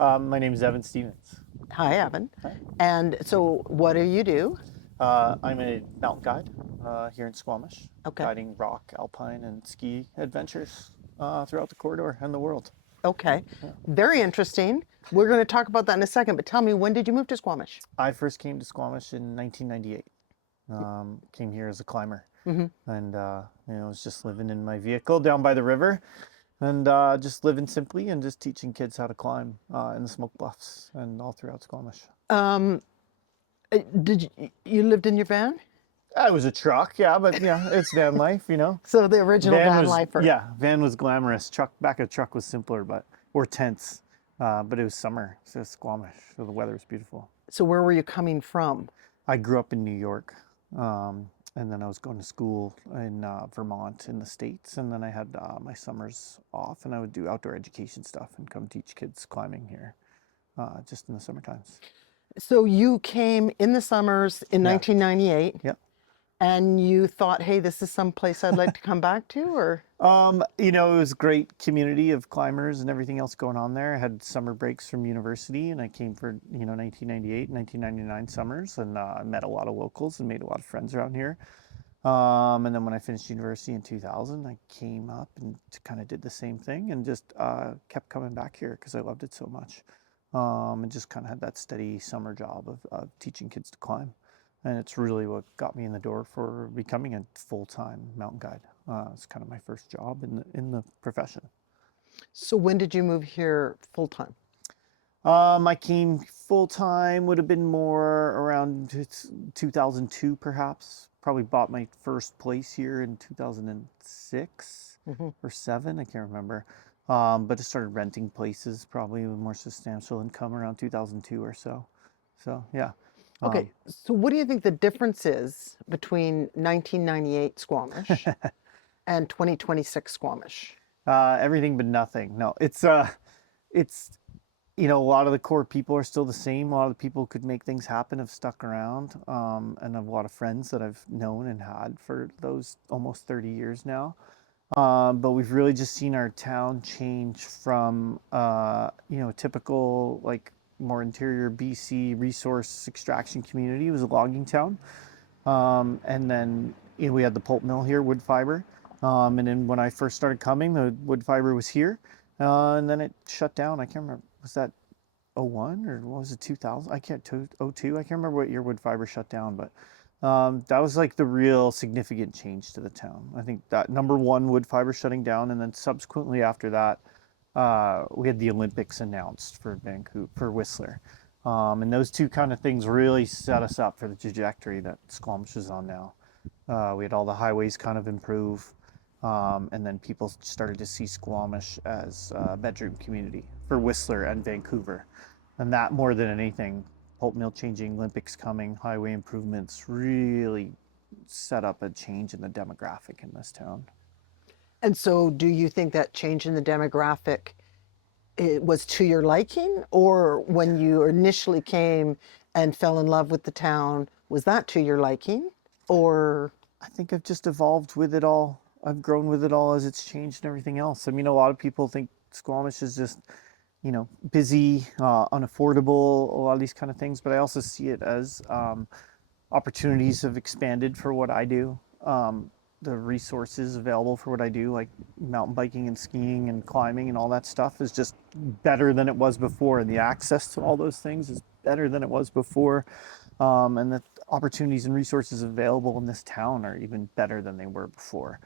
My name is Evan Stevens. Hi, Evan. Hi. And so what do you do? I'm a mountain guide here in Squamish, Okay. guiding rock, alpine, and ski adventures throughout the corridor and the world. Okay. Yeah. Very interesting. We're going to talk about that in a second, but tell me, when did you move to Squamish? I first came to Squamish in 1998. Came here as a climber, Mm-hmm. and was just living in my vehicle down by the river, and just living simply and just teaching kids how to climb in the smoke bluffs and all throughout Squamish. Um, did you lived in your van? I was a truck, yeah, but yeah, it's van life. So the original Van van was, lifer. yeah, van was glamorous. Back of truck was simpler, or tents. But it was summer, so Squamish, so the weather was beautiful. So where were you coming from? I grew up in New York, and then I was going to school in Vermont in the States, and then I had my summers off, and I would do outdoor education stuff and come teach kids climbing here, just in the summer times. So you came in the summers in Yeah, 1998 yeah. and you thought, hey, this is some place I'd like to come back to, or? It was a great community of climbers and everything else going on there. I had summer breaks from university, and I came for 1998, 1999 summers, and I met a lot of locals and made a lot of friends around here. And then when I finished university in 2000, I came up and kind of did the same thing and just kept coming back here because I loved it so much. And just kind of had that steady summer job of teaching kids to climb. And it's really what got me in the door for becoming a full-time mountain guide. It's kind of my first job in the profession. So when did you move here full time? I came full time would have been more around 2002, perhaps. Probably bought my first place here in 2006 Mm-hmm. or seven. I can't remember. But I started renting places probably with more substantial income around 2002 or so. So yeah. Okay, Um, so what do you think the difference is between 1998 Squamish and 2026 Squamish? everything but nothing. No, it's a lot of the core people are still the same. A lot of the people who could make things happen have stuck around, and I have a lot of friends that I've known and had for those almost 30 years now. But we've really just seen our town change from typical like more interior BC resource extraction community. It was a logging town, and then we had the pulp mill here, wood fiber. And then when I first started coming, the wood fiber was here, and then it shut down. I can't remember, was that '01 or what was it, 2000? I can't, '02. I can't remember what year wood fiber shut down, but that was like the real significant change to the town. I think that number one, wood fiber shutting down, and then subsequently after that, we had the Olympics announced for Vancouver, for Whistler. And those two kind of things really set us up for the trajectory that Squamish is on now. We had all the highways kind of improve, and then people started to see Squamish as a bedroom community for Whistler and Vancouver. And that more than anything, pulp mill changing, Olympics coming, highway improvements really set up a change in the demographic in this town. And so do you think that change in the demographic it was to your liking, or when you initially came and fell in love with the town, was that to your liking? Or I think I've just evolved with it all. I've grown with it all as it's changed and everything else. I mean, a lot of people think Squamish is just, busy, unaffordable, a lot of these kind of things, but I also see it as opportunities have expanded for what I do. The resources available for what I do, like mountain biking and skiing and climbing and all that stuff, is just better than it was before. And the access to all those things is better than it was before. And the opportunities and resources available in this town are even better than they were before.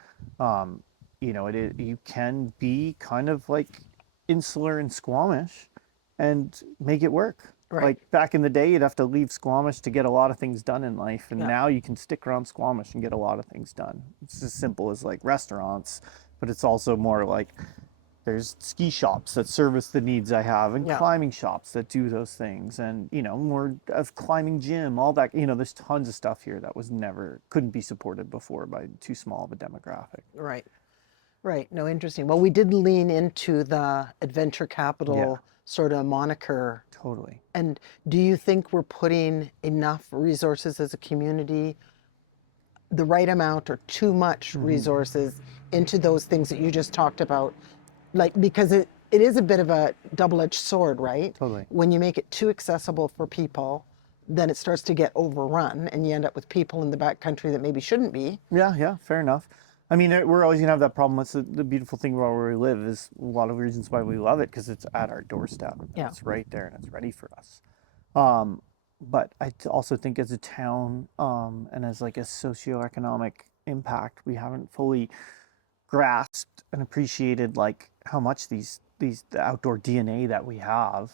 You can be kind of like insular in Squamish and make it work. right. Like back in the day, you'd have to leave Squamish to get a lot of things done in life, and Yeah. now you can stick around Squamish and get a lot of things done. It's as simple as like restaurants, but it's also more like there's ski shops that service the needs I have, and Yeah. climbing shops that do those things, and more of climbing gym, all that. There's tons of stuff here that was never couldn't be supported before by too small of a demographic. Right. Right. No, interesting. Well, we did lean into the adventure Yeah, capital sort of moniker. totally. And do you think we're putting enough resources as a community, the right amount or too much resources into those things that you just talked about? Like, because it is a bit of a double-edged sword, right? Totally. When you make it too accessible for people, then it starts to get overrun and you end up with people in the backcountry that maybe shouldn't be. Yeah, yeah, fair enough. I mean, we're always gonna have that problem. That's the beautiful thing about where we live is a lot of reasons why we love it because it's at our doorstep. And Yeah. it's right there and it's ready for us. Um, but also think as a town and as like a socioeconomic impact, we haven't fully grasped and appreciated like how much the outdoor DNA that we have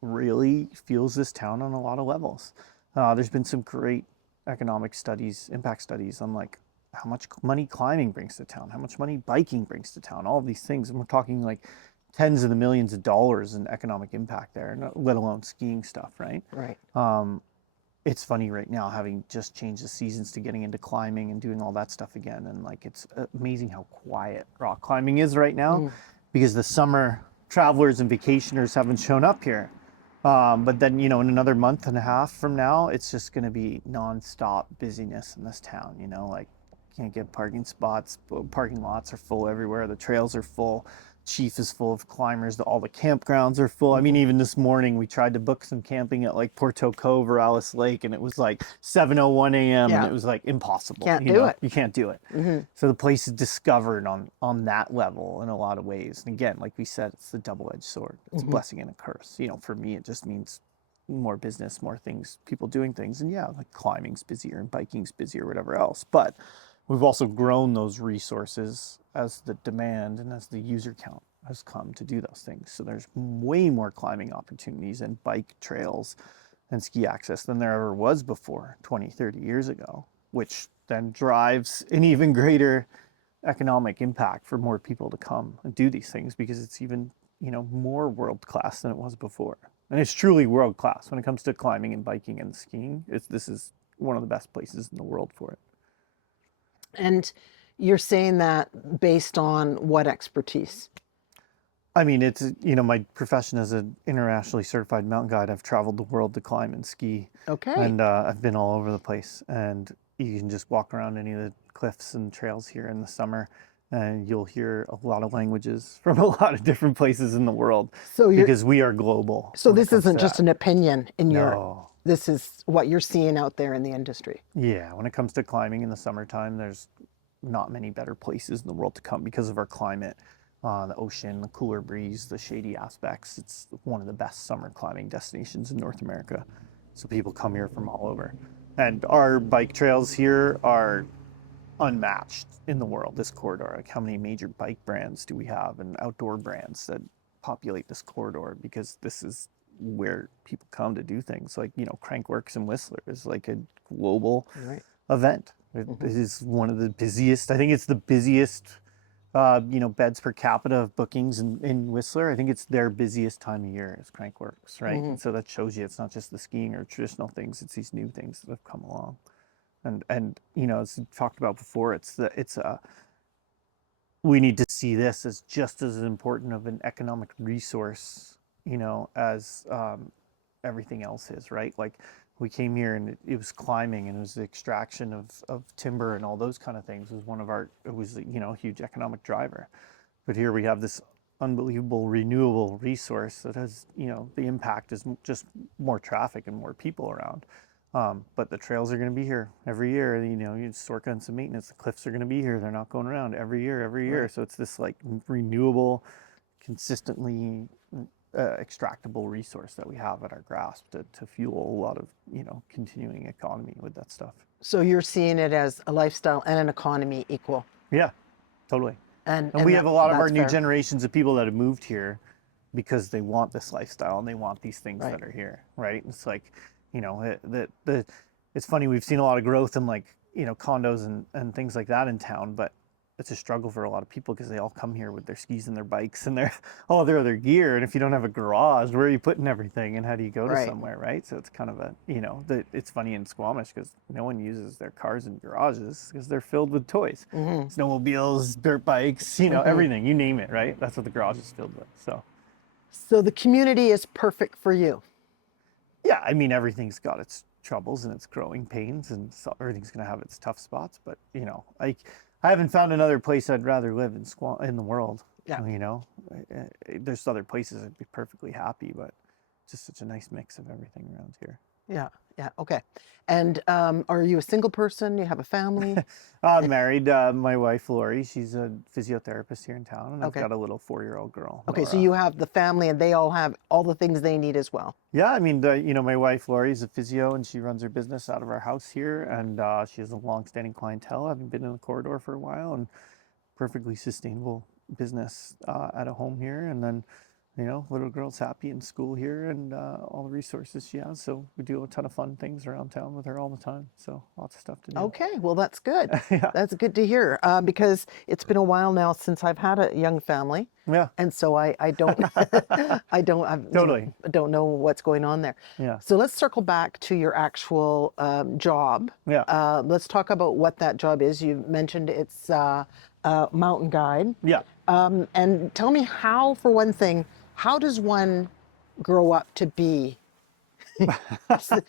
really fuels this town on a lot of levels. There's been some great economic studies, impact studies on like how much money climbing brings to town, how much money biking brings to town, all of these things. And we're talking like tens of the millions of dollars in economic impact there, let alone skiing stuff, right? Right. It's funny right now having just changed the seasons to getting into climbing and doing all that stuff again, and like it's amazing how quiet rock climbing is right now because the summer travelers and vacationers haven't shown up here. But then, in another month and a half from now, it's just going to be nonstop busyness in this town. Like can't get parking spots, parking lots are full everywhere, the trails are full, Chief is full of climbers, all the campgrounds are full. I mean, even this morning we tried to book some camping at like Porto Cove or Alice Lake, and it was like 7:01 a.m. and Yeah. it was like impossible. Can't do it. You can't do it. So the place is discovered on that level in a lot of ways. And again, like we said, it's the double-edged sword. It's a blessing and a curse. For me, it just means more business, more things, people doing things, and yeah, like climbing's busier and biking's busier, whatever else. But we've also grown those resources as the demand and as the user count has come to do those things. So there's way more climbing opportunities and bike trails and ski access than there ever was before 20, 30 years ago, which then drives an even greater economic impact for more people to come and do these things because it's even, more world class than it was before. And it's truly world class when it comes to climbing and biking and skiing. This is one of the best places in the world for it. And you're saying that based on what expertise? I mean, it's, my profession as an internationally certified mountain guide. I've traveled the world to climb and ski. Okay. And I've been all over the place. And you can just walk around any of the cliffs and trails here in the summer, and you'll hear a lot of languages from a lot of different places in the world because we are global. So this isn't just an opinion in No. this is what you're seeing out there in the industry. Yeah, when it comes to climbing in the summertime, there's not many better places in the world to come because of our climate. The ocean, the cooler breeze, the shady aspects. It's one of the best summer climbing destinations in North America. So people come here from all over. And our bike trails here are unmatched in the world, this corridor. Like how many major bike brands do we have and outdoor brands that populate this corridor because this is where people come to do things. Like, Crankworks in Whistler is like a global event. It is one of the busiest, I think it's the busiest beds per capita of bookings in Whistler. I think it's their busiest time of year is Crankworks, right? And so that shows you it's not just the skiing or traditional things, it's these new things that have come along. And as we talked about before, we need to see this as just as important of an economic resource, as everything else is, right? Like we came here and it was climbing and it was the extraction of timber and all those kind of things it was a huge economic driver. But here we have this unbelievable renewable resource that has, the impact is just more traffic and more people around. But the trails are going to be here every year. You just work on some maintenance. The cliffs are going to be here. They're not going around every year. Right. So it's this like renewable, consistently extractable resource that we have at our grasp to fuel a lot of continuing economy with that stuff. So you're seeing it as a lifestyle and an economy equal. Yeah, totally. And we have a lot of our that's new fair. generations of people that have moved here because they want this lifestyle and they want these things Right. that are here, right? It's like, it's funny, we've seen a lot of growth in like, condos and things like that in town, but it's a struggle for a lot of people because they all come here with their skis and their bikes and all their other gear. And if you don't have a garage, where are you putting everything and how do you go to Right. somewhere, right? So it's kind of it's funny in Squamish because no one uses their cars in garages because they're filled with toys. Snowmobiles, dirt bikes, everything, you name it, right? That's what the garage is filled with. So the community is perfect for you. Yeah, I mean, everything's got its troubles and its growing pains, and so everything's going to have its tough spots. But I haven't found another place I'd rather live in the world. Yeah. You know, there's other places I'd be perfectly happy, but just such a nice mix of everything around here. Yeah. Yeah. Okay. And are you a single person? You have a family? I'm married. My wife, Lori, she's a physiotherapist here in town, and I've Okay. got a little 4-year-old girl, Okay. So Laura. you have the family and they all have all the things they need as well. Yeah, I mean, my wife, Lori, is a physio, and she runs her business out of our house here, and she has a long-standing clientele. I've been in the corridor for a while, and perfectly sustainable business at a home here. And then, little girl's happy in school here, and all the resources she has. So we do a ton of fun things around town with her all the time. So lots of stuff to do. Okay, well, that's good. Yeah. That's good to hear because it's been a while now since I've had a young family. Yeah. And so I don't, Totally. don't know what's going on there. Yeah. So let's circle back to your actual job. Yeah. Let's talk about what that job is. You mentioned it's mountain guide. Yeah. And tell me how, for one thing, how does one grow up to be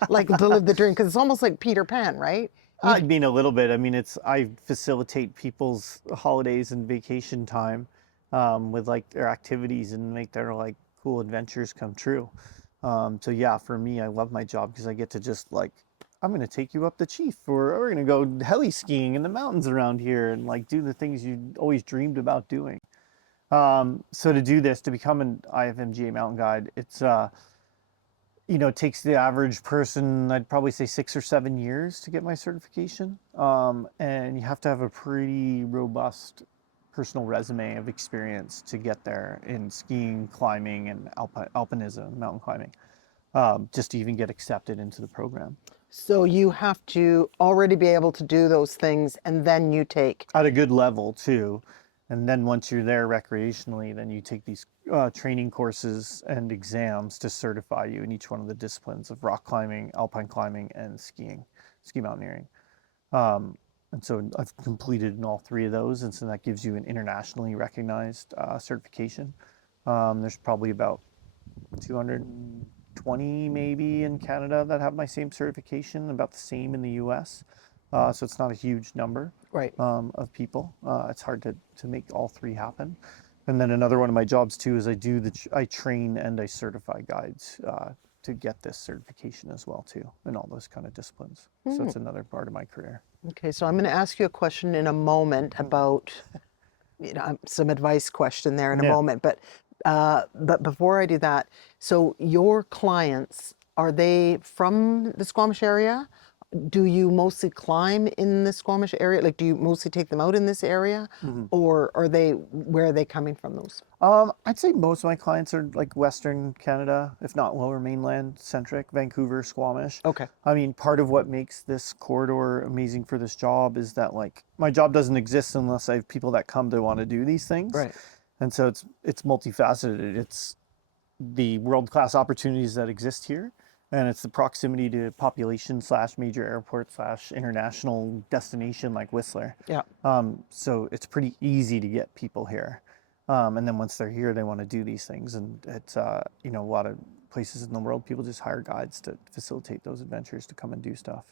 like to live the dream? Because it's almost like Peter Pan, right? I mean, a little bit. I mean, I facilitate people's holidays and vacation time with like their activities and make their like cool adventures come true. So yeah, for me, I love my job because I get to just like, I'm going to take you up the Chief, or we're going to go heli skiing in the mountains around here and like do the things you always dreamed about doing. So to do this, to become an IFMGA mountain guide, it's it takes the average person, I'd probably say 6 or 7 years to get my certification. And you have to have a pretty robust personal resume of experience to get there in skiing, climbing, and alpinism, mountain climbing, just to even get accepted into the program. So you have to already be able to do those things, and then you take. At a good level too. And then once you're there recreationally, then you take these training courses and exams to certify you in each one of the disciplines of rock climbing, alpine climbing, and skiing, ski mountaineering. And so I've completed in all three of those, and so that gives you an internationally recognized certification. There's probably about 220 maybe in Canada that have my same certification, about the same in the US. So it's not a huge number Right. of people. It's hard to make all three happen. And then another one of my jobs too is I train and I certify guides to get this certification as well too, in all those kind of disciplines. So it's another part of my career. Okay, so I'm going to ask you a question in a moment about, some advice question there in a Yeah. moment. But before I do that, so your clients, are they from the Squamish area? Do you mostly climb in the Squamish area? Like, do you mostly take them out in this area, or where are they coming from? Those? I'd say most of my clients are like Western Canada, if not Lower Mainland centric, Vancouver, Squamish. Okay. I mean, part of what makes this corridor amazing for this job is that like my job doesn't exist unless I have people that come to want to do these things. Right. And so it's multifaceted. It's the world-class opportunities that exist here, and it's the proximity to population / major airport / international destination like Whistler. Yeah. So it's pretty easy to get people here. And then once they're here, they want to do these things. And it's, a lot of places in the world, people just hire guides to facilitate those adventures to come and do stuff.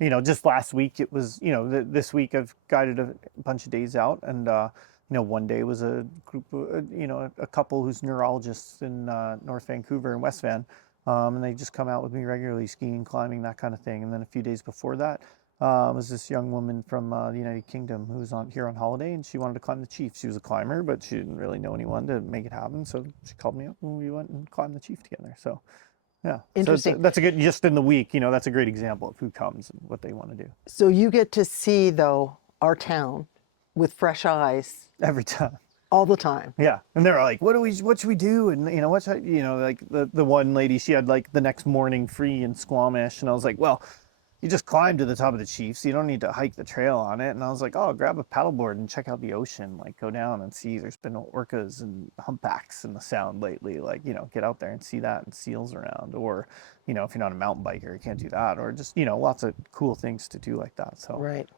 Just last week, it was, this week I've guided a bunch of days out. And, one day was a group, a couple who's neurologists in North Vancouver and West Van. And they just come out with me regularly, skiing, climbing, that kind of thing. And then a few days before that, was this young woman from the United Kingdom who was here on holiday, and she wanted to climb the Chief. She was a climber, but she didn't really know anyone to make it happen. So she called me up, and we went and climbed the Chief together. So, yeah. Interesting. So that's a good, just in the week, that's a great example of who comes and what they want to do. So you get to see, though, our town with fresh eyes Every time. all the time. Yeah, and they're like, what should we do? And like the one lady, she had like the next morning free in Squamish, and I was like, well, you just climb to the top of the Chief, so you don't need to hike the trail on it. And I was like, oh, grab a paddleboard and check out the ocean, like go down and see. There's been orcas and humpbacks in the Sound lately, like get out there and see that, and seals around. Or if you're not a mountain biker, you can't do that. Or just lots of cool things to do like that. So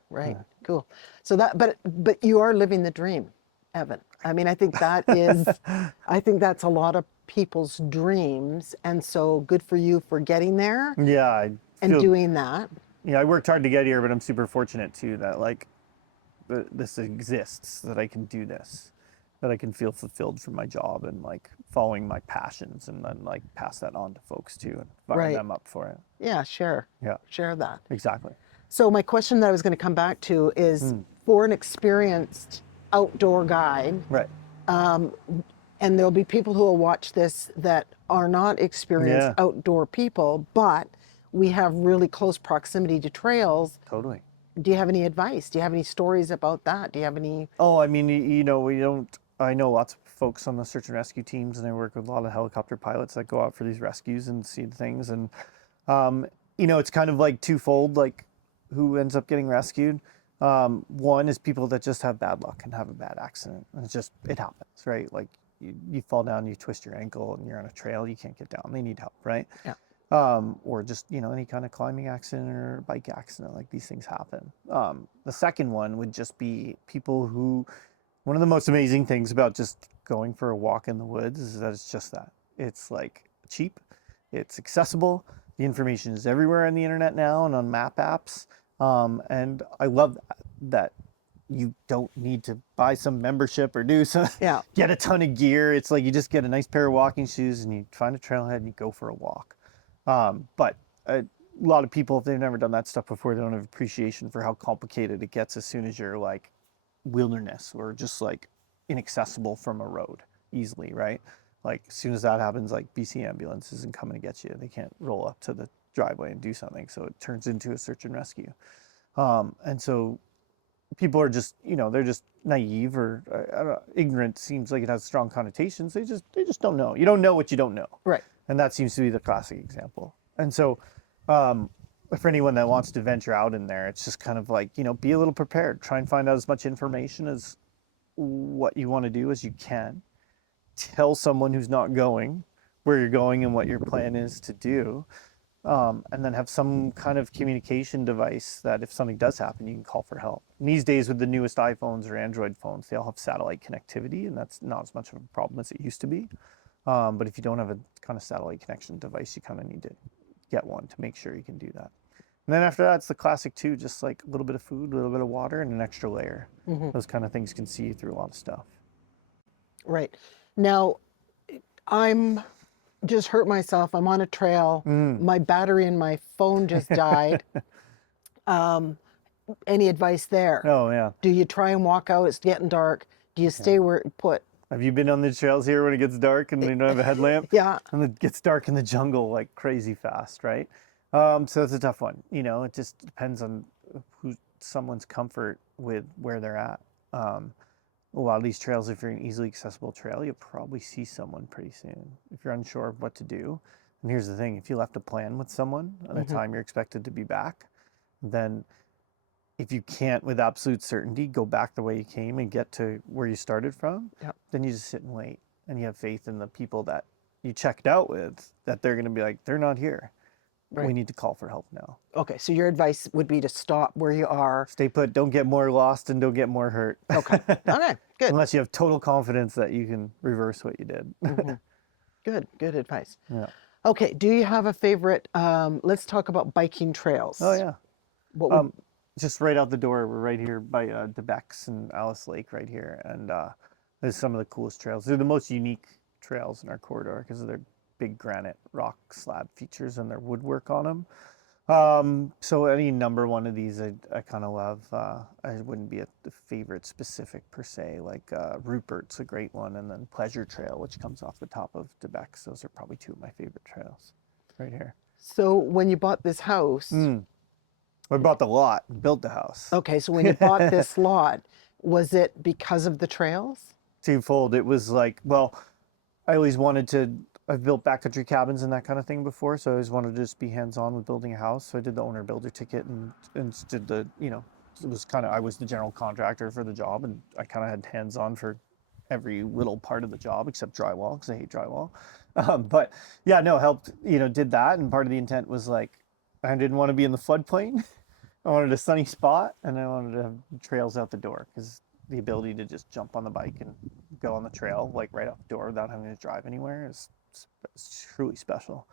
Right. Cool. So but you are living the dream, Evan. I mean, I think that's a lot of people's dreams, and so good for you for getting there. Yeah, and doing that. Yeah, I worked hard to get here, but I'm super fortunate too that like this exists, that I can do this. that I can feel fulfilled from my job and like following my passions, and then like pass that on to folks too and fire Right. them up for it. Yeah, share. Yeah, Share that. exactly. So my question that I was going to come back to is for an experienced outdoor guide, Right. and there'll be people who will watch this that are not experienced Yeah, outdoor people, but we have really close proximity to trails. totally. Do you have any advice? Do you have any stories about that? Do you have any? Oh, I mean, you know, we don't. I know lots of folks on the search and rescue teams, and I work with a lot of helicopter pilots that go out for these rescues and see the things. And um, you know, it's kind of like twofold. Like, who ends up getting rescued? One is people that just have bad luck and have a bad accident. And it's just it happens, right? Like you fall down, you twist your ankle, and you're on a trail, you can't get down. They need help, right? Yeah. Or just you know any kind of climbing accident or bike accident, like these things happen. The second one would just be people who, one of the most amazing things about just going for a walk in the woods is that it's just that, it's like cheap, it's accessible, the information is everywhere on the internet now and on map apps, and I love that you don't need to buy some membership or do some Yeah. get a ton of gear. It's like you just get a nice pair of walking shoes and you find a trailhead and you go for a walk. But a lot of people, if they've never done that stuff before, they don't have appreciation for how complicated it gets as soon as you're like wilderness or just like inaccessible from a road easily, right? Like as soon as that happens, like BC ambulance isn't coming to get you. They can't roll up to the driveway and do something. So it turns into a search and rescue. And so people are just, you know, they're just naive or I don't know, ignorant seems like it has strong connotations. They just don't know. You don't know what you don't know. Right. And that seems to be the classic example. And so, for anyone that wants to venture out in there, it's just kind of like, you know, be a little prepared. Try and find out as much information as what you want to do as you can. Tell someone who's not going where you're going and what your plan is to do. And then have some kind of communication device that if something does happen, you can call for help. And these days, with the newest iPhones or Android phones, they all have satellite connectivity, and that's not as much of a problem as it used to be. But if you don't have a kind of satellite connection device, you kind of need to get one to make sure you can do that. And then after that, it's the classic too, just like a little bit of food, a little bit of water, and an extra layer. Those kind of things can see you through a lot of stuff. Right. Now, I'm just hurt myself. I'm on a trail. My battery in my phone just died. Any advice there? Oh, yeah. Do you try and walk out? It's getting dark. Do you stay where put? Have you been on the trails here when it gets dark and you don't have a headlamp? Yeah. And it gets dark in the jungle like crazy fast, right? So it's a tough one. You know, it just depends on someone's comfort with where they're at. A lot of these trails, if you're an easily accessible trail, you'll probably see someone pretty soon. If you're unsure of what to do, and here's the thing, if you left a plan with someone at the time you're expected to be back, then if you can't with absolute certainty go back the way you came and get to where you started from, then you just sit and wait. And you have faith in the people that you checked out with, that they're going to be like, they're not here. Right. We need to call for help now. Okay, so your advice would be to stop where you are. Stay put, don't get more lost and don't get more hurt. Okay. Okay, good. Unless you have total confidence that you can reverse what you did. Good advice. Yeah. Okay, do you have a favorite? Let's talk about biking trails. Oh, yeah. What would, Just right out the door, we're right here by Debex and Alice Lake right here. And there's some of the coolest trails. They're the most unique trails in our corridor because of their big granite rock slab features and their woodwork on them. So any number one of these I kind of love. I wouldn't be a favorite specific per se, like Rupert's a great one, and then Pleasure Trail, which comes off the top of Debex. Those are probably two of my favorite trails right here. so when you bought this house, I bought the lot and built the house. okay, so when you bought this lot, was it because of the trails? Twofold. It was like, well, I always wanted to, I've built backcountry cabins and that kind of thing before, so I always wanted to just be hands-on with building a house. So I did the owner builder ticket and did the, you know, it was kind of, I was the general contractor for the job, and I kind of had hands-on for every little part of the job except drywall, because I hate drywall. But yeah, no, helped, you know, did that. And part of the intent was like, I didn't want to be in the floodplain. I wanted a sunny spot, and I wanted to have trails out the door, because the ability to just jump on the bike and go on the trail like right out the door without having to drive anywhere is truly special.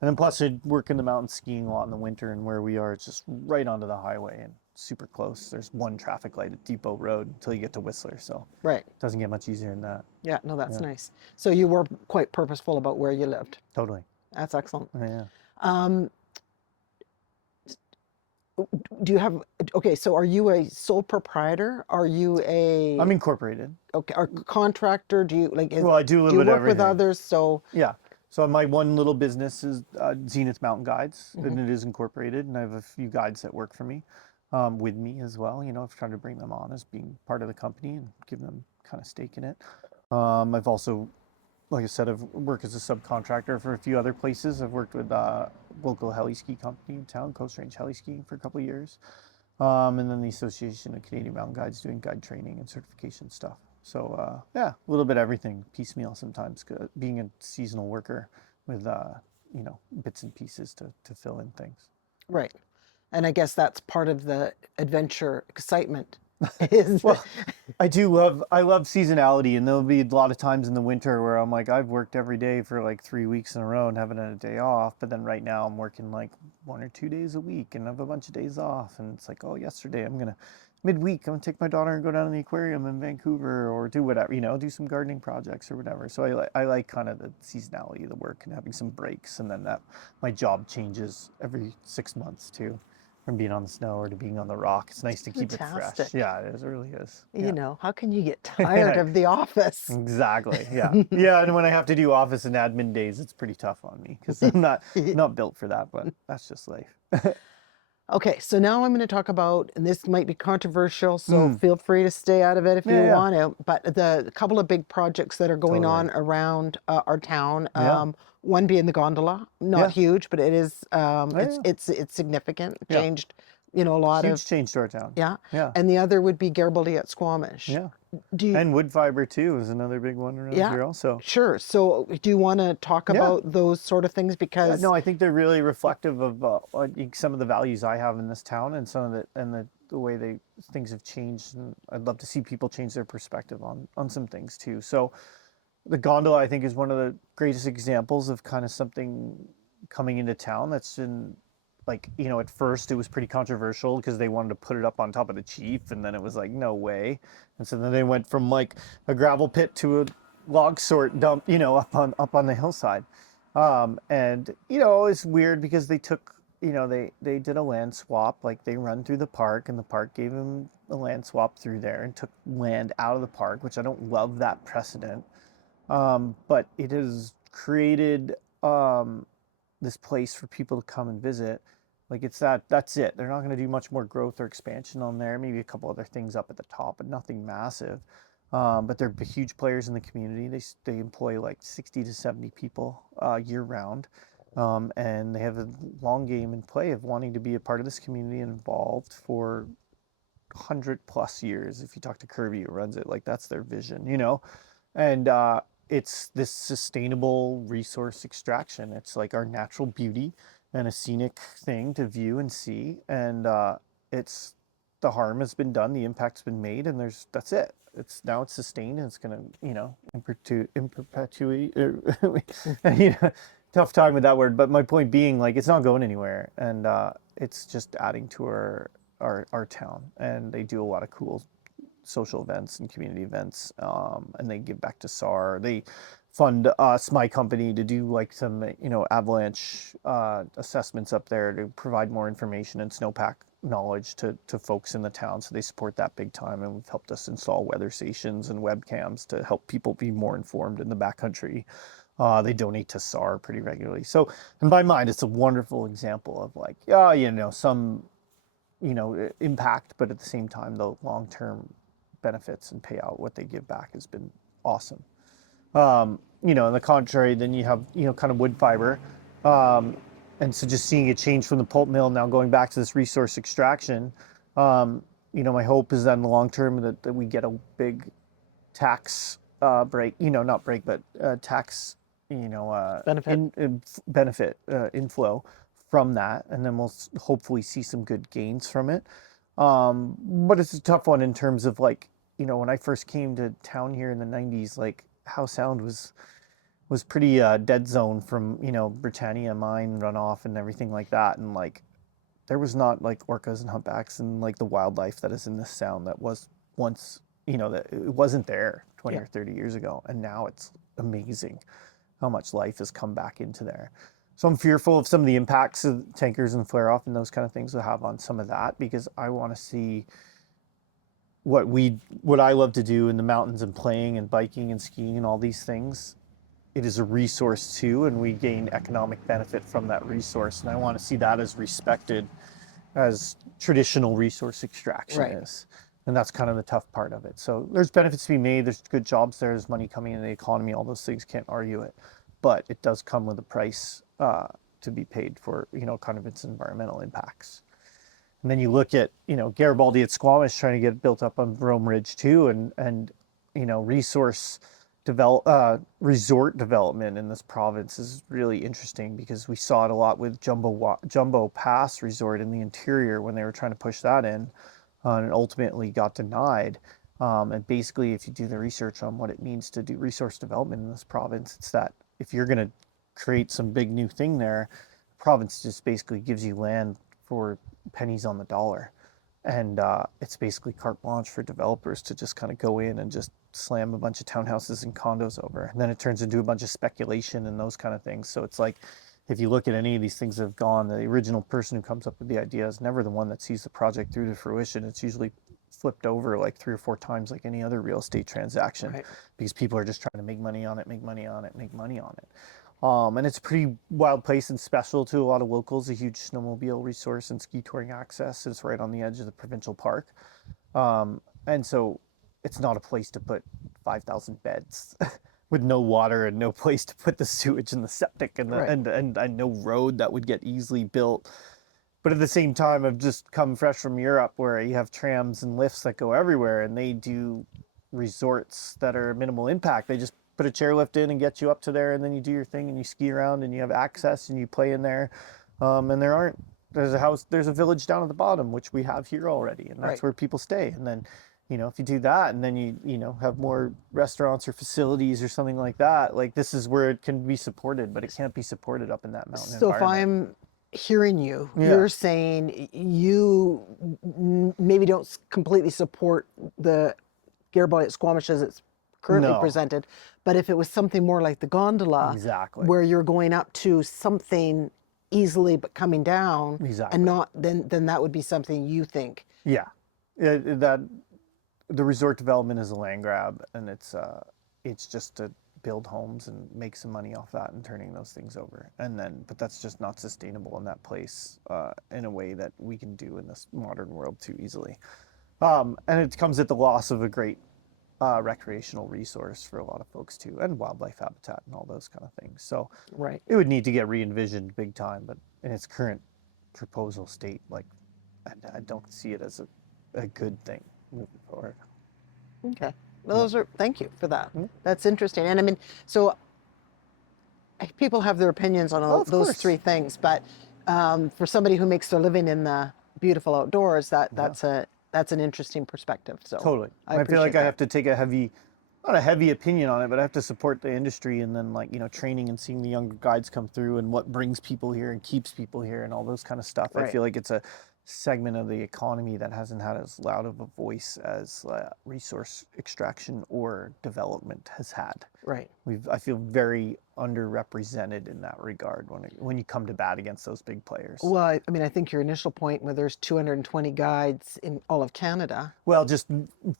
And then plus I work in the mountains skiing a lot in the winter, and where we are it's just right onto the highway, and super close. There's one traffic light at Depot Road until you get to Whistler, so Right. it doesn't get much easier than that. Yeah, no, that's Yeah, nice. So you were quite purposeful about where you lived. totally. That's excellent. Yeah. Um, do you have, okay, so are you a sole proprietor? Are you I'm a, incorporated. okay, a contractor? Do you like, Well, I do a do little you bit of work with everything. others? So, Yeah. So my one little business is Zenith Mountain Guides, mhm, and it is incorporated, and I have a few guides that work for me, with me as well. You know, I've tried to bring them on as being part of the company and give them kind of stake in it. I've also, like I said, I've worked as a subcontractor for a few other places. I've worked with local heli ski company in town, Coast Range Heli Skiing, for a couple of years. And then the Association of Canadian Mountain Guides doing guide training and certification stuff. So yeah, a little bit of everything, piecemeal sometimes. Being a seasonal worker with bits and pieces to fill in things. right. And I guess that's part of the adventure excitement is, Well, I love seasonality, and there'll be a lot of times in the winter where I'm like, I've worked every day for like 3 weeks in a row and haven't had a day off. But then right now I'm working like 1 or 2 days a week and I have a bunch of days off. And it's like, oh, yesterday midweek, I'm gonna take my daughter and go down to the aquarium in Vancouver or do whatever, do some gardening projects or whatever. So I like kind of the seasonality of the work and having some breaks, and then that my job changes every 6 months too, from being on the snow or to being on the rock. It's nice to keep it fresh. fantastic. Yeah, it is. It really is. You Yeah. know, how can you get tired of the office? Exactly. Yeah. Yeah. And when I have to do office and admin days, it's pretty tough on me because I'm not built for that, but that's just life. Okay, so now I'm going to talk about, and this might be controversial, so Mm. feel free to stay out of it if you Yeah. Yeah. want to. But the couple of big projects that are going Totally. on around our town, Yeah. one being the gondola, not Yeah. huge, but it is, Yeah. it's significant, Yeah. changed, a lot of, Huge change to our town. yeah. Yeah. And the other would be Garibaldi at Squamish. Yeah. Do you, And wood fiber too is another big one around yeah, here also. sure. So do you want to talk Yeah. about those sort of things? Yeah, Because, no, I think they're really reflective of I think some of the values I have in this town, and some of the way things have changed. And I'd love to see people change their perspective on some things too. So the gondola, I think, is one of the greatest examples of kind of something coming into town that's been like, at first it was pretty controversial because they wanted to put it up on top of the chief, and then it was like, no way. And so then they went from like a gravel pit to a log sort dump, up on the hillside. And it's weird because they took, they did a land swap, like they run through the park, and the park gave them a land swap through there and took land out of the park, which I don't love that precedent. But it has created this place for people to come and visit. Like that's it. They're not going to do much more growth or expansion on there. Maybe a couple other things up at the top, but nothing massive. But they're huge players in the community. They employ like 60 to 70 people year round. And they have a long game in play of wanting to be a part of this community and involved for 100+ years. If you talk to Kirby, who runs it, like that's their vision. And it's this sustainable resource extraction. It's like our natural beauty and a scenic thing to view and see. And it's the harm has been done, the impact's been made, and that's it. It's sustained, and it's gonna, in perpetuity. Tough talking with that word, but my point being, like, it's not going anywhere, and it's just adding to our town, and they do a lot of cool social events and community events, and they give back to SAR. They fund us, my company, to do like some avalanche assessments up there to provide more information and snowpack knowledge to folks in the town. So they support that big time, and we've helped us install weather stations and webcams to help people be more informed in the backcountry. They donate to SAR pretty regularly. So in my mind, it's a wonderful example of like, some impact, but at the same time, the long-term benefits and payout, what they give back, has been awesome. On the contrary, then you have, kind of wood fiber. And so just seeing it change from the pulp mill now going back to this resource extraction, my hope is that in the long term that we get a big tax break, not break, but tax, benefit inflow from that. And then we'll hopefully see some good gains from it. But it's a tough one in terms of like, when I first came to town here in the 90s, like Howe Sound was pretty dead zone from, Britannia mine runoff and everything like that. And like, there was not like orcas and humpbacks and like the wildlife that is in this sound that was once, that it wasn't there 20 Yeah. or 30 years ago. And now it's amazing how much life has come back into there. So I'm fearful of some of the impacts of tankers and flare off and those kind of things will have on some of that, because I want to see what I love to do in the mountains and playing and biking and skiing and all these things. It is a resource too, and we gain economic benefit from that resource. And I want to see that as respected as traditional resource extraction Right. is. And that's kind of the tough part of it. So there's benefits to be made. There's good jobs there. There's money coming into the economy. All those things, can't argue it. But it does come with a price to be paid for, kind of its environmental impacts. And then you look at, Garibaldi at Squamish trying to get built up on Rome Ridge too, and resort development in this province is really interesting, because we saw it a lot with Jumbo Pass Resort in the interior when they were trying to push that in, and ultimately got denied. And basically, if you do the research on what it means to do resource development in this province, it's that if you're going to create some big new thing there, the province just basically gives you land for pennies on the dollar. And it's basically carte blanche for developers to just kind of go in and just slam a bunch of townhouses and condos over. And then it turns into a bunch of speculation and those kind of things. So it's like, if you look at any of these things that have gone, the original person who comes up with the idea is never the one that sees the project through to fruition. It's usually flipped over like 3 or 4 times like any other real estate transaction, Right. because people are just trying to make money on it, make money on it, make money on it. And it's a pretty wild place and special to a lot of locals, a huge snowmobile resource and ski touring access. It's right on the edge of the provincial park. And so it's not a place to put 5,000 beds with no water and no place to put the sewage and the septic and Right. and no road that would get easily built. But at the same time, I've just come fresh from Europe where you have trams and lifts that go everywhere, and they do resorts that are minimal impact. They just put a chairlift in and get you up to there, and then you do your thing and you ski around and you have access and you play in there. And there's a village down at the bottom, which we have here already, and that's Right. where people stay. And then, if you do that and then you have more restaurants or facilities or something like that, like this is where it can be supported, but it can't be supported up in that mountain So if environment. I'm hearing you, Yeah. you're saying you maybe don't completely support the Garibaldi at Squamish as it's currently No, presented, but if it was something more like the gondola, exactly. where you're going up to something easily but coming down, and Exactly. not then that would be something you think. Yeah. That the resort development is a land grab, and it's just to build homes and make some money off that and turning those things over. But that's just not sustainable in that place in a way that we can do in this modern world too easily. And it comes at the loss of a great recreational resource for a lot of folks too, and wildlife habitat and all those kind of things. So Right. it would need to get re-envisioned big time, but in its current proposal state, like I don't see it as a good thing moving forward. Okay. Yeah. Thank you for that. Mm. That's interesting. And I mean, so people have their opinions on Oh, all of those course. 3 things, but for somebody who makes their living in the beautiful outdoors, Yeah, that's an interesting perspective. So totally. I I feel like appreciate I that. have to take not a heavy opinion on it, but I have to support the industry, and then like, training and seeing the younger guides come through and what brings people here and keeps people here and all those kind of stuff. I Right. feel like it's a segment of the economy that hasn't had as loud of a voice as resource extraction or development has had. Right. I feel very underrepresented in that regard when you come to bat against those big players. Well, I mean, I think your initial point where there's 220 guides in all of Canada. Well, just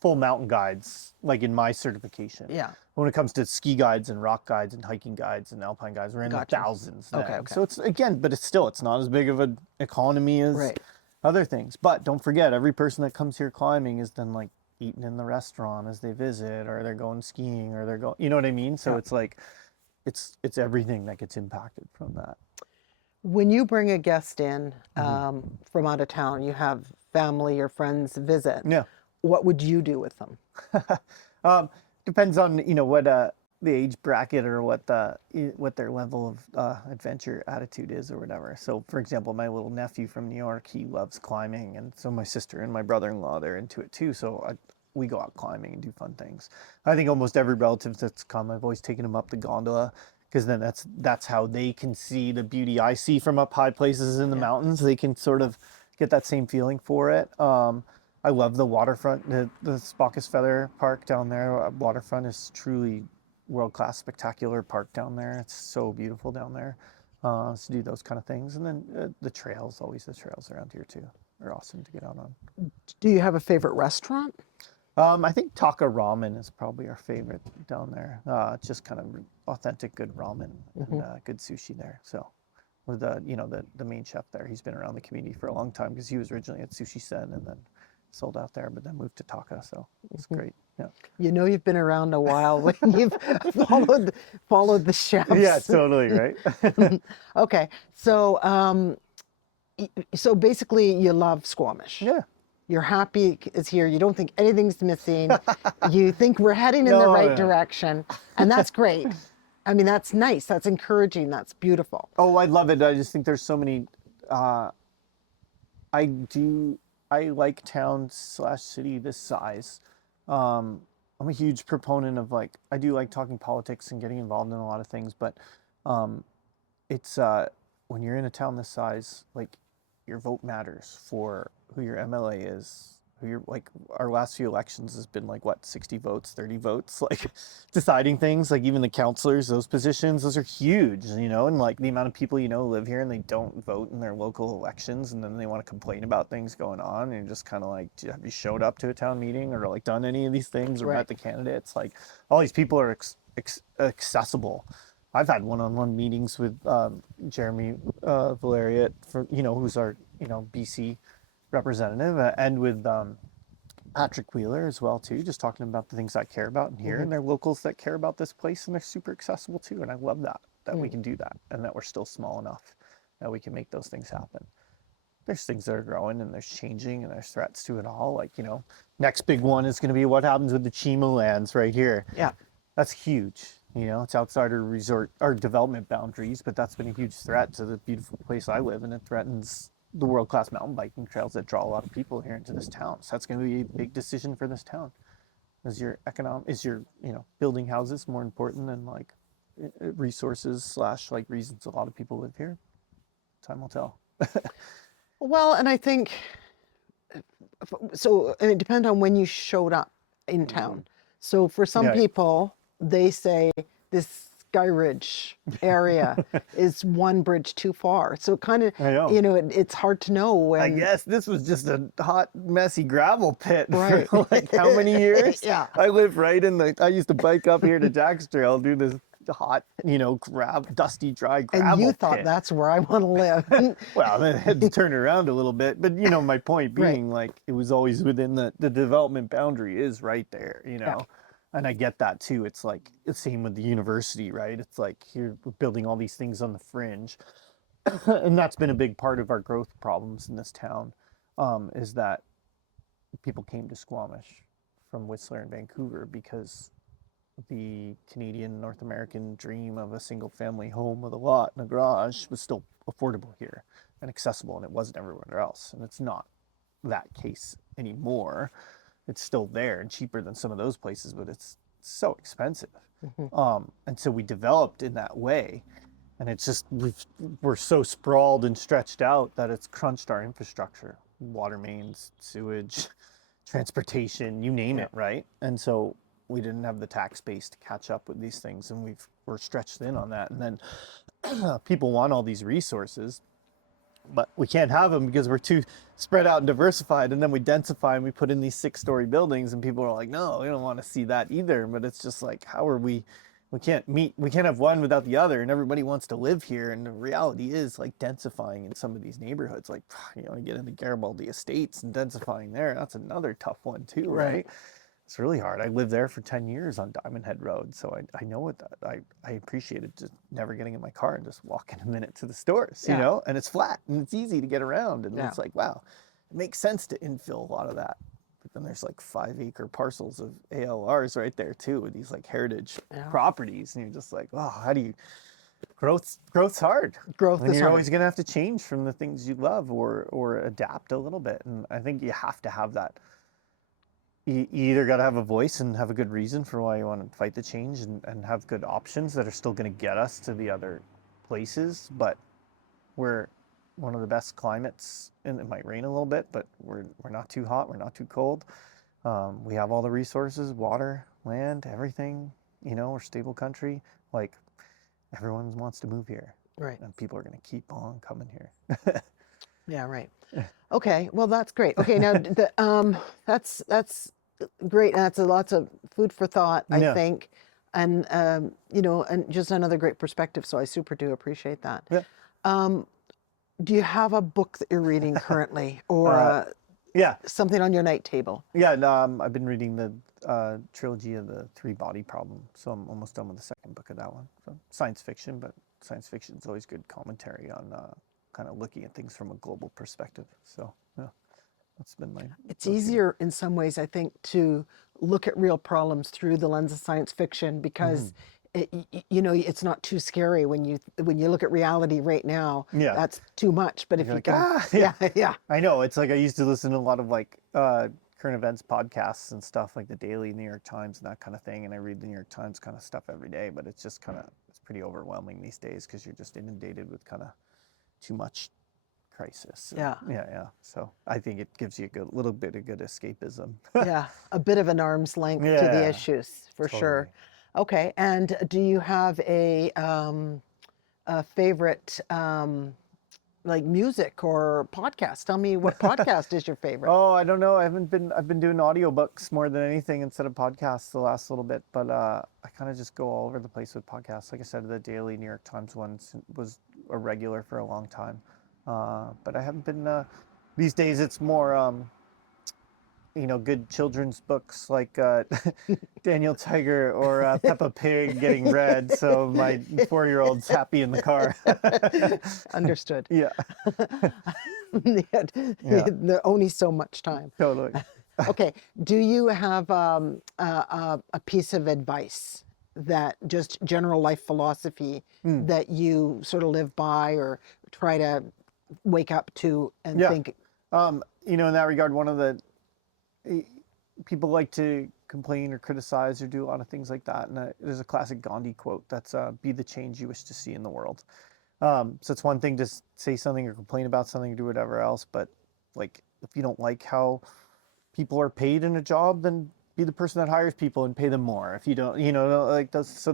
full mountain guides, like in my certification. Yeah. When it comes to ski guides and rock guides and hiking guides and alpine guides, we're in the Gotcha. thousands now. Okay. Okay. So it's not as big of an economy as Right. other things. But don't forget, every person that comes here climbing is then like eating in the restaurant as they visit, or they're going skiing, or they're going, you know what I mean? So Yeah. it's like, it's everything that gets impacted from that. When you bring a guest in Mm-hmm. from out of town, you have family or friends visit. Yeah. What would you do with them? Depends on what the age bracket or what their level of adventure attitude is or whatever. So, for example, my little nephew from New York, he loves climbing, and so my sister and my brother-in-law, they're into it too. So we go out climbing and do fun things. I think almost every relative that's come, I've always taken them up the gondola, because then that's how they can see the beauty I see from up high places in the mountains. They can sort of get that same feeling for it. I love the waterfront, the Spockus Feather Park down there. Waterfront is truly world-class, spectacular park down there. It's so beautiful down there. To do those kind of things, and then the trails, always the trails around here too, are awesome to get out on. Do you have a favorite restaurant? I think Taka Ramen is probably our favorite down there. It's just kind of authentic, good ramen and good sushi there. So, with the main chef there, he's been around the community for a long time because he was originally at Sushi Sen and then sold out there, but then moved to Taka. So it's great. Yeah. You know you've been around a while when you've followed the chefs. Yeah, totally right. Okay, so basically you love Squamish. Yeah. You're happy it's here. You don't think anything's missing. You think we're heading in the No, right no. direction, and that's great. I mean, that's nice. That's encouraging. That's beautiful. Oh, I love it. I just think there's so many. I like town / city this size. I'm a huge proponent of I do like talking politics and getting involved in a lot of things, but it's when you're in a town this size, your vote matters for who your MLA is. Who you're our last few elections has been 60 votes, 30 votes, deciding things. Even the councilors, those positions, those are huge, and the amount of people live here and they don't vote in their local elections, and then they want to complain about things going on, and you're just kind of have you showed up to a town meeting or done any of these things or Right. met the candidates? All these people are accessible. I've had one-on-one meetings with Jeremy Valeriot, who's our BC representative, and with Patrick Wheeler as well too, just talking about the things I care about in here, and they're locals that care about this place, and they're super accessible too, and I love that we can do that, and that we're still small enough that we can make those things happen. There's things that are growing and there's changing and there's threats to it all. Next big one is going to be what happens with the Chima lands right here. Yeah. That's huge. It's outside our development boundaries, but that's been a huge threat to the beautiful place I live, and it threatens the world-class mountain biking trails that draw a lot of people here into this town. So that's going to be a big decision for this town. Is your building houses more important than resources / reasons a lot of people live here? Time will tell. Well, and I think so. And it depends on when you showed up in town. So for some Yeah. people, they say this Sky Ridge area is one bridge too far. So kind of, I know. it's hard to know when. I guess this was just a hot, messy gravel pit Right. for how many years? Yeah. I live right I used to bike up here to Jack's Trail, do this hot, dusty, dry gravel And you thought pit. that's where I want to live. Well, then I had to turn around a little bit. But, my point being, it was always within the development boundary is right there, Yeah. And I get that too. It's the same with the university, right? It's we're building all these things on the fringe. And that's been a big part of our growth problems in this town, is that people came to Squamish from Whistler and Vancouver because the Canadian North American dream of a single family home with a lot and a garage was still affordable here and accessible, and it wasn't everywhere else. And it's not that case anymore. It's still there and cheaper than some of those places, but it's so expensive. And so we developed in that way, and it's just we're so sprawled and stretched out that it's crunched our infrastructure, water mains, sewage, transportation, you name it, right? And so we didn't have the tax base to catch up with these things, and we're stretched thin on that. And then people want all these resources, but we can't have them because we're too spread out and diversified. And then we densify and we put in these 6-story buildings, and people are like, no, we don't want to see that either. But it's just how are we can't have one without the other, and everybody wants to live here. And the reality is densifying in some of these neighborhoods, you get into Garibaldi Estates and densifying there, that's another tough one too, right? It's really hard. I lived there for 10 years on Diamond Head Road, so I know what that. I appreciated just never getting in my car and just walking a minute to the stores, and it's flat and it's easy to get around, and it's wow, it makes sense to infill a lot of that. But then there's 5-acre parcels of ALRs right there too, with these heritage properties, and you're just wow, how do you? Growth's hard. Growth and is you're hard. always going to have to change from the things you love or adapt a little bit, and I think you have to have that. you either got to have a voice and have a good reason for why you want to fight the change, and have good options that are still going to get us to the other places. But we're one of the best climates, and it might rain a little bit, but we're not too hot, we're not too cold. We have all the resources, water, land, everything. We're a stable country. Like, everyone wants to move here, Right. and people are going to keep on coming here. Yeah, right. Okay, well, that's great. Okay, now that's great. That's lots of food for thought, I Yeah. think, and and just another great perspective. So I super do appreciate that. Yeah. Do you have a book that you're reading currently, or Yeah. something on your night table? Yeah. I've been reading the trilogy of the Three Body Problem, so I'm almost done with the second book of that one. So science fiction, but science fiction is always good commentary on kind of looking at things from a global perspective. So yeah, that's been my. It's go-to. easier in some ways, I think, to look at real problems through the lens of science fiction because it's not too scary when you look at reality right now. Yeah. That's too much. But if You're you like, can, yeah. yeah. I know. It's like I used to listen to a lot of like current events podcasts and stuff, like the Daily New York Times and that kind of thing. And I read the New York Times kind of stuff every day, but it's just it's pretty overwhelming these days because you're just inundated with kind of too much crisis. Yeah. Yeah. So I think it gives you a little bit of good escapism. Yeah, a bit of an arm's length to the Yeah, issues for sure. totally. Okay, and do you have a favorite like music or podcast? Tell me what podcast is your favorite. Oh, I don't know. I've been doing audiobooks more than anything instead of podcasts the last little bit, but I kind of just go all over the place with podcasts. Like I said, the Daily New York Times one was a regular for a long time. But I haven't been these days. It's more good children's books like Daniel Tiger or Peppa Pig getting read, so my 4-year-old's happy in the car. Understood. Yeah. There only so much time. Totally. Okay, do you have a piece of advice, that just general life philosophy that you sort of live by or try to wake up to and think? In that regard, one of the people like to complain or criticize or do a lot of things like that, and there's a classic Gandhi quote that's "Be the change you wish to see in the world." So it's one thing to say something or complain about something or do whatever else, but like if you don't like how people are paid in a job, then be the person that hires people and pay them more. If you don't, like that's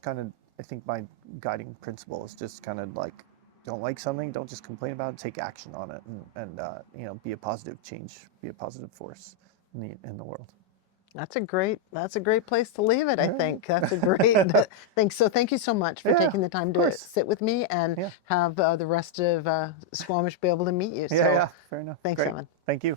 kind of, I think, my guiding principle is just kind of like, don't like something, don't just complain about it, take action on it, and be a positive change, be a positive force in the world. That's a great place to leave it, I think. That's a great thing. So thank you so much for taking the time to sit with me and have the rest of Squamish be able to meet you. So Yeah, fair enough. thanks, Great. Evan. Thank you.